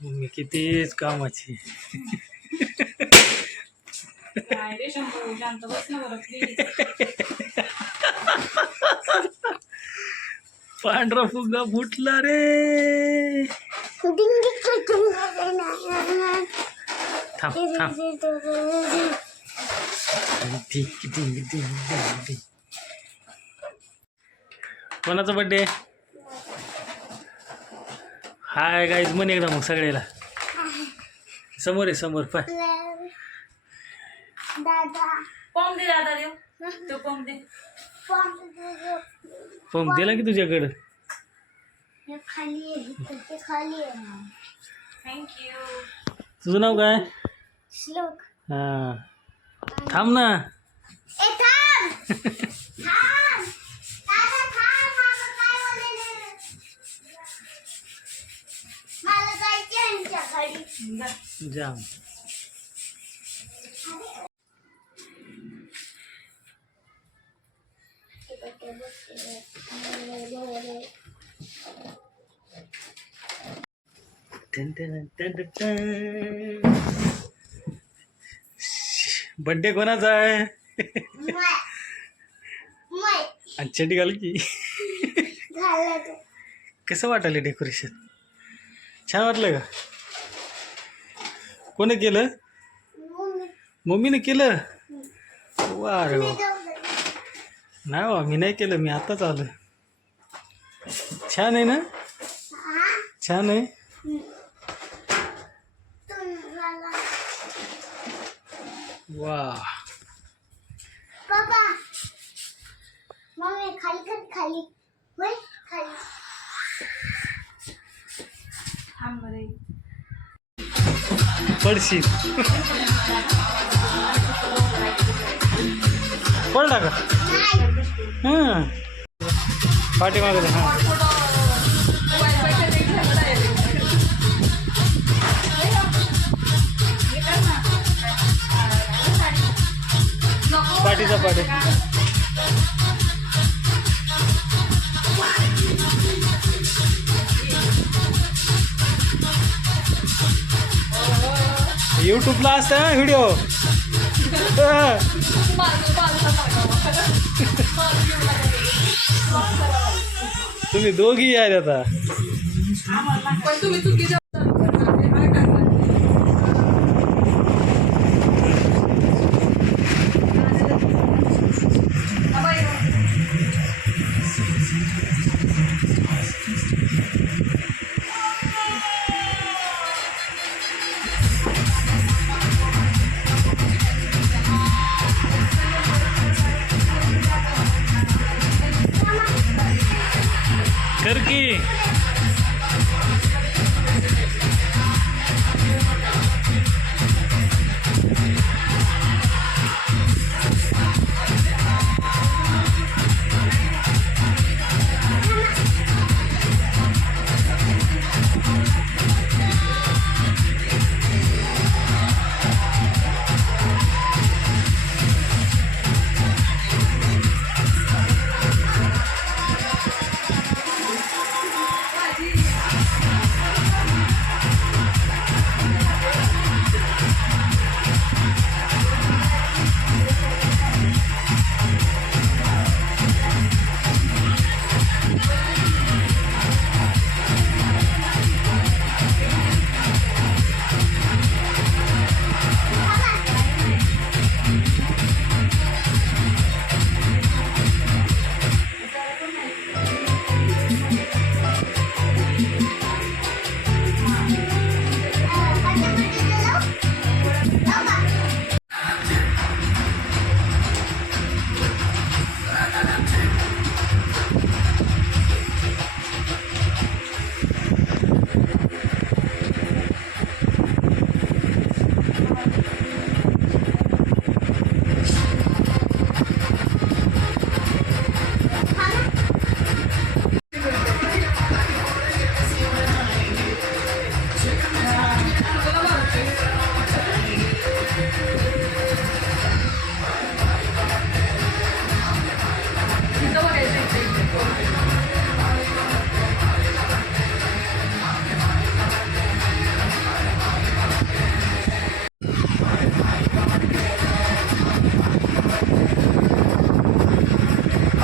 Mummy कितीच कामाची. काय रे शंभू, शांत बस ना बरं प्लीज. पांढरा फुगा फुटला रे. थांब थांब. कोणाचा बर्थडे? हाय गाईज म्हण एकदा मग सगळ्याला. समोर आहे समोर पाय. पॉम दे दादा, देव तो पॉम दे. पंप दिला की तुझ्याकडं. थँक्यू. तुझं नाव काय? श्लोक. हा थांब ना. जाम. बर्थडे कोणाचा आहे? आणि चड्डी घाल की. कसं वाटलं डेकोरेशन? छान वाटलं का? कोणी केलं? मम्मीने केलं. वा रे वा. नाही वा मी नाही केलं, मी आताच आलो. छान आहे ना? छान आहे. वा पापा मम्मी खाली कर, खाली होय खाली. थांब बरे. पडशील. पडला का? हां पाठीमागं हां. पाठीचा पाठी. यूट्यूबला असतं ना व्हिडिओ. तुम्ही दोघी यार आता. कर की.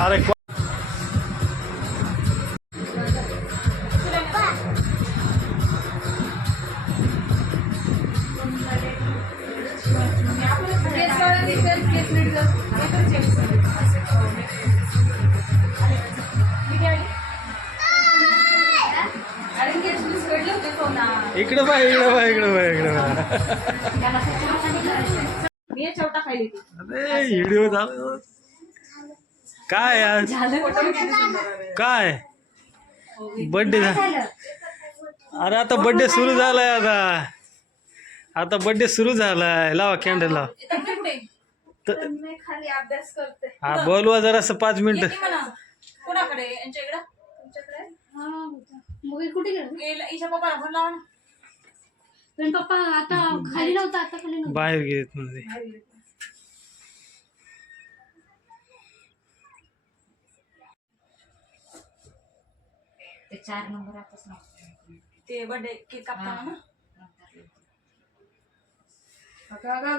अरे इकडे बा इकडे बा इकडे बा इकडे बा मी चवटा खायली ती अरे व्हिडिओ झाला काय यार काय बर्थडे झाला अरे आता बर्थडे सुरू झालाय आता बर्थडे सुरू झालाय लावा कॅन्डल लावा खाली अभ्यास करते हा बोलवा जरासं 5 मिनिटं कोणाकडे यांच्या इकडं तुमच्याकडे मग कुठे गेलो गेला हिच्या पप्पाला फोन लावा ना पण पप्पा आता खाली नव्हता आता खाली नव्हता बाहेर गेलेत म्हणजे ते 4 नंबर आताच नव्हते ते बर्थडे केक कापताना ना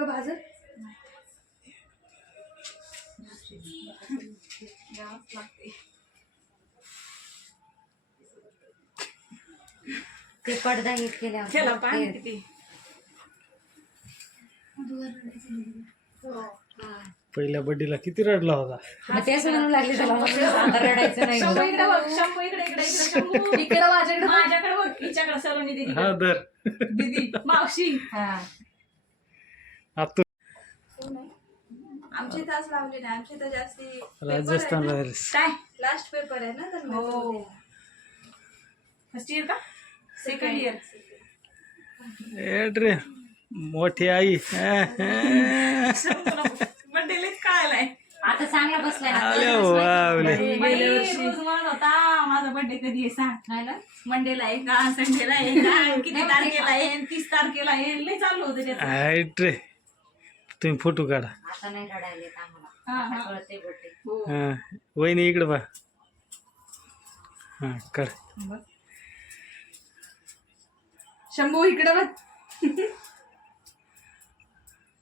भाजत यावंच लागते ते पडदा हे केल्यावर त्याला पाणी किती पहिल्या बर्थडेला किती रडला होता मग तेच म्हणून लागले त्याला आता रडायचं नाही शंभू इकडे बघ शंभू इकडे इकडे इकडे शंभू इकडे माझ्याकडे बघ हिच्याकडे सलोनी दिदी हा दर दीदी मावशी हा आता आमची तास लावली नाही आमची तर जास्ती राजस्थान रॉयल्स काय लास्ट पेपर आहे ना तर हो फर्स्ट इयर का सेकंड इयर रे मोठी आई बर्थडे काय आलाय आता चांगला बसलाय ना आले वावले रोज म्हणत होता माझा बर्थडे कधी आहे सांग नाही ना मंडेला आहे का संडेला आहे का किती तारखेला आहे 30 तारखेला आहे लय चालू होतं त्याचं हाईट रे तुम्ही फोटो काढा आता नाही रडायले आम्हाला हा, हा. आता कळते बर्थडे हो हा वहिनी इकडे बा हा काढ शंभू इकडे बघ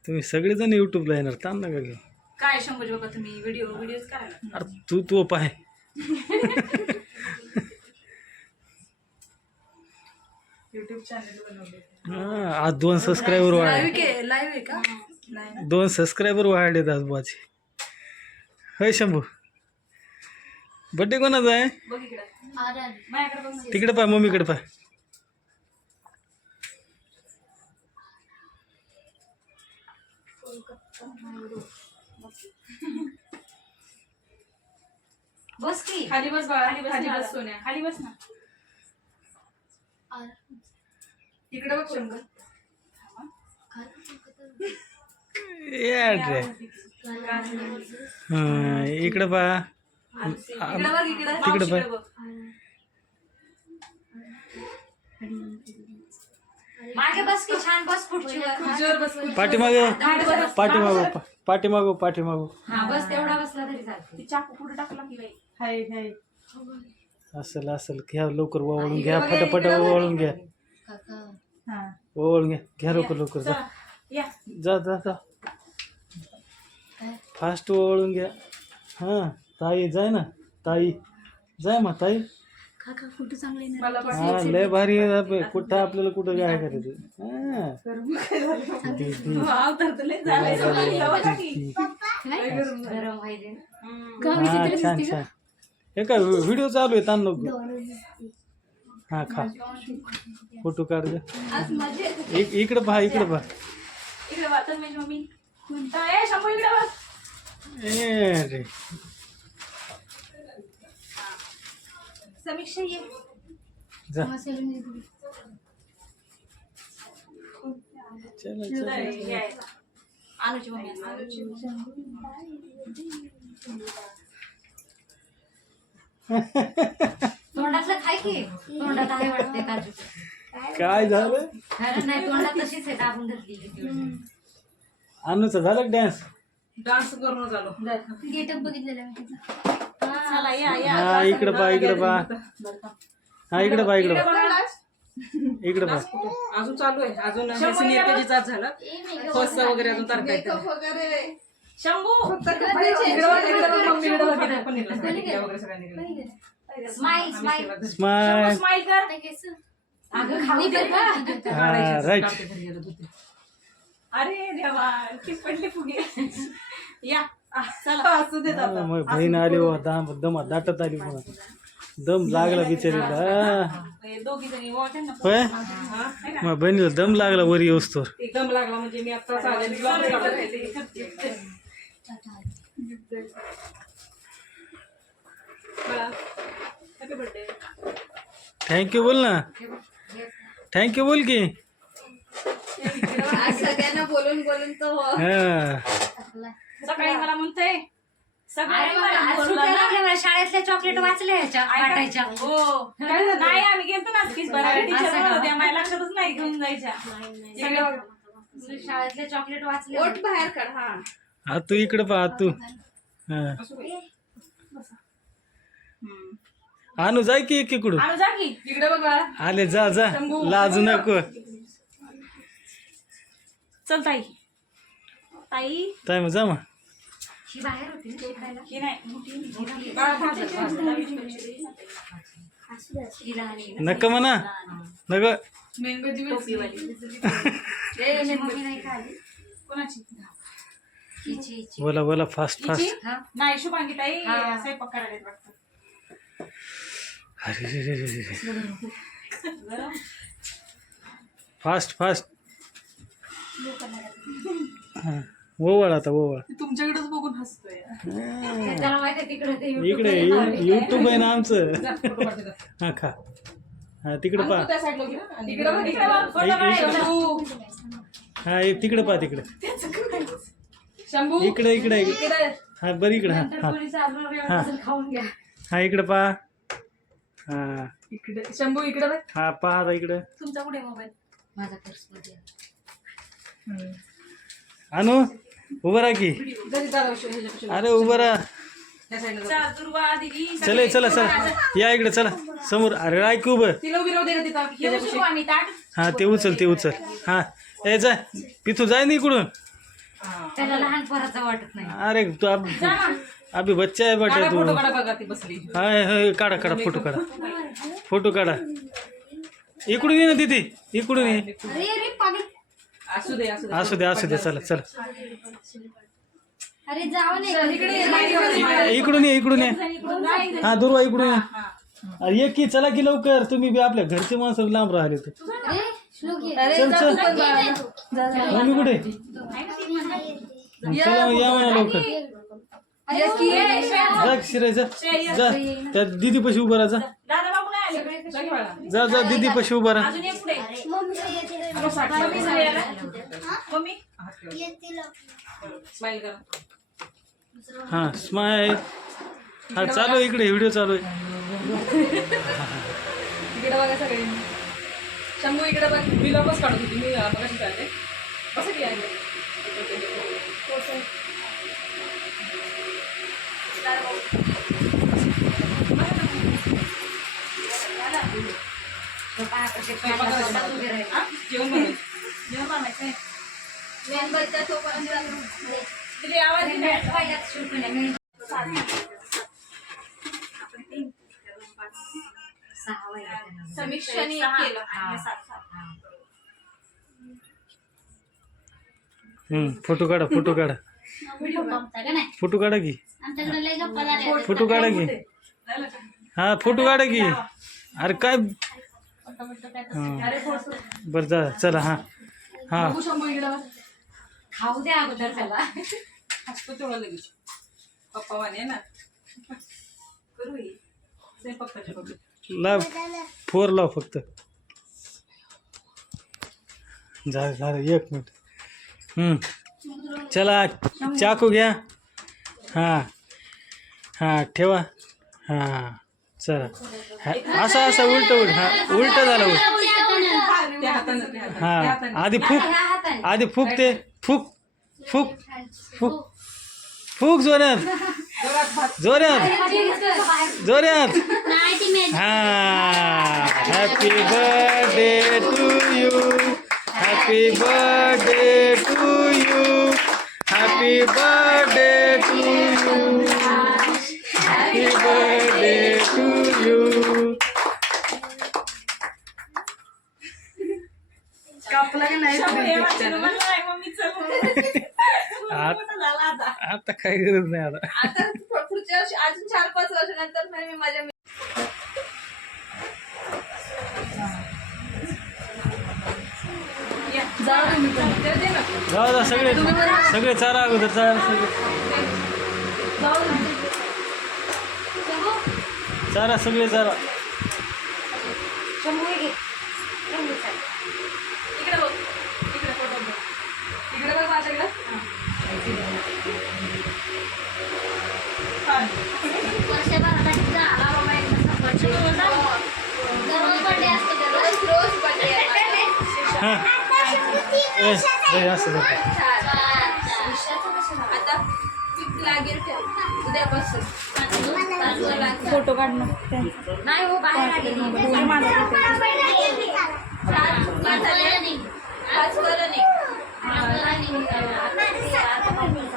तुम्ही सगळेजण युट्यूबला येणार ताण नका घेऊ काय शंभूजी बघा तुम्ही व्हिडिओ करायला अरे तू पाय युट्यूब चॅनल बनवले हा आज 2 सबस्क्रायबर वाढले लाईव्ह आहे का नाही 2 सबस्क्रायबर वाढलेत आज बाजी होय शंभू बर्थडे कोणाचा आहे बघ इकडे माझ्याकडे बघ ना. तिकडे पाय मम्मीकडे पाय बस की खाली बस बाळा खाली बस सोन्या खाली बस ना इकडे बघ शंभू रे हा इकडे पा इकडे बघ इकडे तिकडे मावशीकडे बघ. बघ मागे बस की छान बस खुर्चीवर खुर्चीवर बस पाठीमागो हा बस तेवढा बसला तरी चालते ती चाकू पुढे टाकला की बाई हाय हाय असेल घ्या लवकर ओवाळून घ्या फटाफट ओवाळून घ्या हा ओवाळून घ्या लवकर जा चला, या जा फास्ट ओवाळून घ्या हा ताई जाय ना ताई जाय मग ताई काका फोटो चांगले येणार मला पण हा लय भारी आहे कुठं आपल्याला कुठं काय करायचं हा दीदी वाव तर तुला झालंय सगळं लावा की. गरम व्हायले हा छान हे काय व्हिडिओ चालू आहे ताण नको हा खा फोटो काढ ग. इकडे पहा इकडे वाचत माझी मम्मी म्हणता शंभू इकडे बघ रे समीक्षा ये जा अनुची मम्मी तोंडातलं खाय की तोंडात आहे वाटते काजू काय झालं नाही तोंडात तशीच आहे दाबून धरली अनुचा झालं डान्स डान्स करून झालो गेटअप बघितलेला आहे त्याचा चला या हा इकडे पहा हा इकडे पहा अजून चालू आहे अजून सिनियर केजीचा झाला फर्स्ट वगैरे अजून तारखा आहेत. Shambhu smile smile smile smile कर अगं खाऊ दे का हा राईट अरे देवा किस पडली फुगे या चला असू देत आता मग बहीण आली हो दम दाटत आली मला दम लागला बिचारीला दोघी जणी ओळखेन ना होय हा, है का? मग बहिणीला दम लागला वरी येऊस्तोवर एकदम लागला म्हणजे मी आता हॅपी बर्थडे थँक्यू बोल ना थँक्यू बोल की आज सगळ्यांना बोलून बोलून तो हा सकाळी मला म्हणतोय सकाळी मला आज बोलला सुट्ट्या ना. लागल्या मला. शाळेतल्या चॉकलेट वाचल्या ह्याच्या वाटायच्या हो नाही आम्ही गेलतो ना फीस भरायला टीचर म्हणत होत्या माझ्या लक्षातच नाही घेऊन जायच्या सगळ्या शाळेतले चॉकलेट वाचले ओठ बाहेर काढ हा आ तू इकडे पहा तू हा आणू जाय की एक इकडून आणू जा की इकडे बघ बाळा आले जा जा लाजू नको चल ताई ताई ताय मग जा मग ही बाहेर होती ना शिकायला. ही नाही ही लहान आहे. नक म्हणा नक टोपीवाली हिची मम्मी नाही का आली? कोणाची हिची बोला बोला फास्ट हिची? फास्ट हा नाही शुभांगी ताई हा. स्वयंपाक करायला येत वाटतं अरे रे रे रे रे. फास्ट फास्ट हा ओवळ आता ओवळ तुमच्याकडेच बघून हसतोय त्याला माहिती आहे तिकडे ते इकडे युट्यूब आहे ना आमचं हा खा हा तिकडे पहा हा तिकडे पहा तिकडे शंभू इकडे इकडे हा बरं इकडे हा हा पोलीस आल्यावर खाऊन घ्या. हा इकडे पहा हा इकडे शंभू इकडे बघ हा पहा आता इकडे तुमचा कुठे मोबाईल माझा पर्स मध्ये आहे. आणू उभं राहा की अरे उभं राहा चल दुर्वा दिदी चला चला चला या इकडे चला समोर अरे ऐक उभं तिला उभी राहू दे का तिथं येऊ शकू आम्ही ताट हा ते उचल हा ए जाय पिथू जाय ना इकडून त्याला लहान पोराचं वाटत नाही. अरे तू अभि बच्चा आहे बेटा तू बघा ती बसली हाय हाय काढा काढा फोटो काढा इकडून ये ना तिथे इकडून ये अरे अरे पागल. असू दे असू दे चला चला अरे जाऊ नये इकडून ये हा दुर्वा इकडून ये अरे ये की चला की लवकर तुम्ही बी आपल्या घरचे माणसं लांब राहिले तर चल चल मम्मी कुठे चला मग या म्हणा लवकर जा शिरायचं जा त्या दीदी पशी उभं राहा जा दादा बाबू नाही आले जा जा दीदी पशी उभं राहा अजून एक पुढे मम्मी स्माइल करा हा स्माईल हा चालू आहे इकडे व्हिडिओ चालू आहे इकडे बघा सगळे शंभू इकडे बघ मी लवकरच काढत होती मी बघाशी चालते कसं की आहे जेवण बनवायचं मेंबरचा तो पण तिथे आवाज नाही समीक्षाने केलं फोटो काढा फोटो काढा फोटो काढा की आमच्याकडे लय गप्पा झाल्या. फोटो काढा की हा फोटो काढा की अरे काय बरं जा चला हा हा शंभू इकडे खाऊ द्या अगोदर त्याला. हसतो तेवढं लगेच पप्पा वाणे ना करू हे पप्पाच्या बघू लाव फोर लाव फक्त झालं 1 मिनिट चला चाकू घ्या हां हां ठेवा हां चला असं उलट उलट हां उलट झालं हां आधी फूक ते फूक फूक फूक फूक जोरात हां happy birthday to you happy birthday to you happy birthday तुला काय नाही मम्मीचं झाला आता. आता काय गरज नाही आता. आता पुढच्या वर्षी अजून 4-5 वर्षानंतर मी माझ्या जाऊ द्या सगळे चारा अगोदर चारा सगळे चारा. इकडे बघ, इकडे फोटो बघ, इकडे बघ माझ्याकडे. रोज बर्थडे असं आता टिक लागेल ठेव उद्यापासून. फोटो काढणं नाही हो बाहेर आली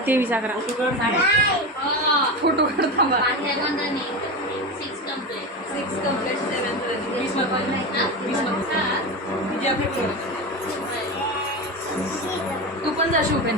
तेवीस 11 फोटो काढता मला. 6 कंप्लीट 7 तू पण जा शिवपेन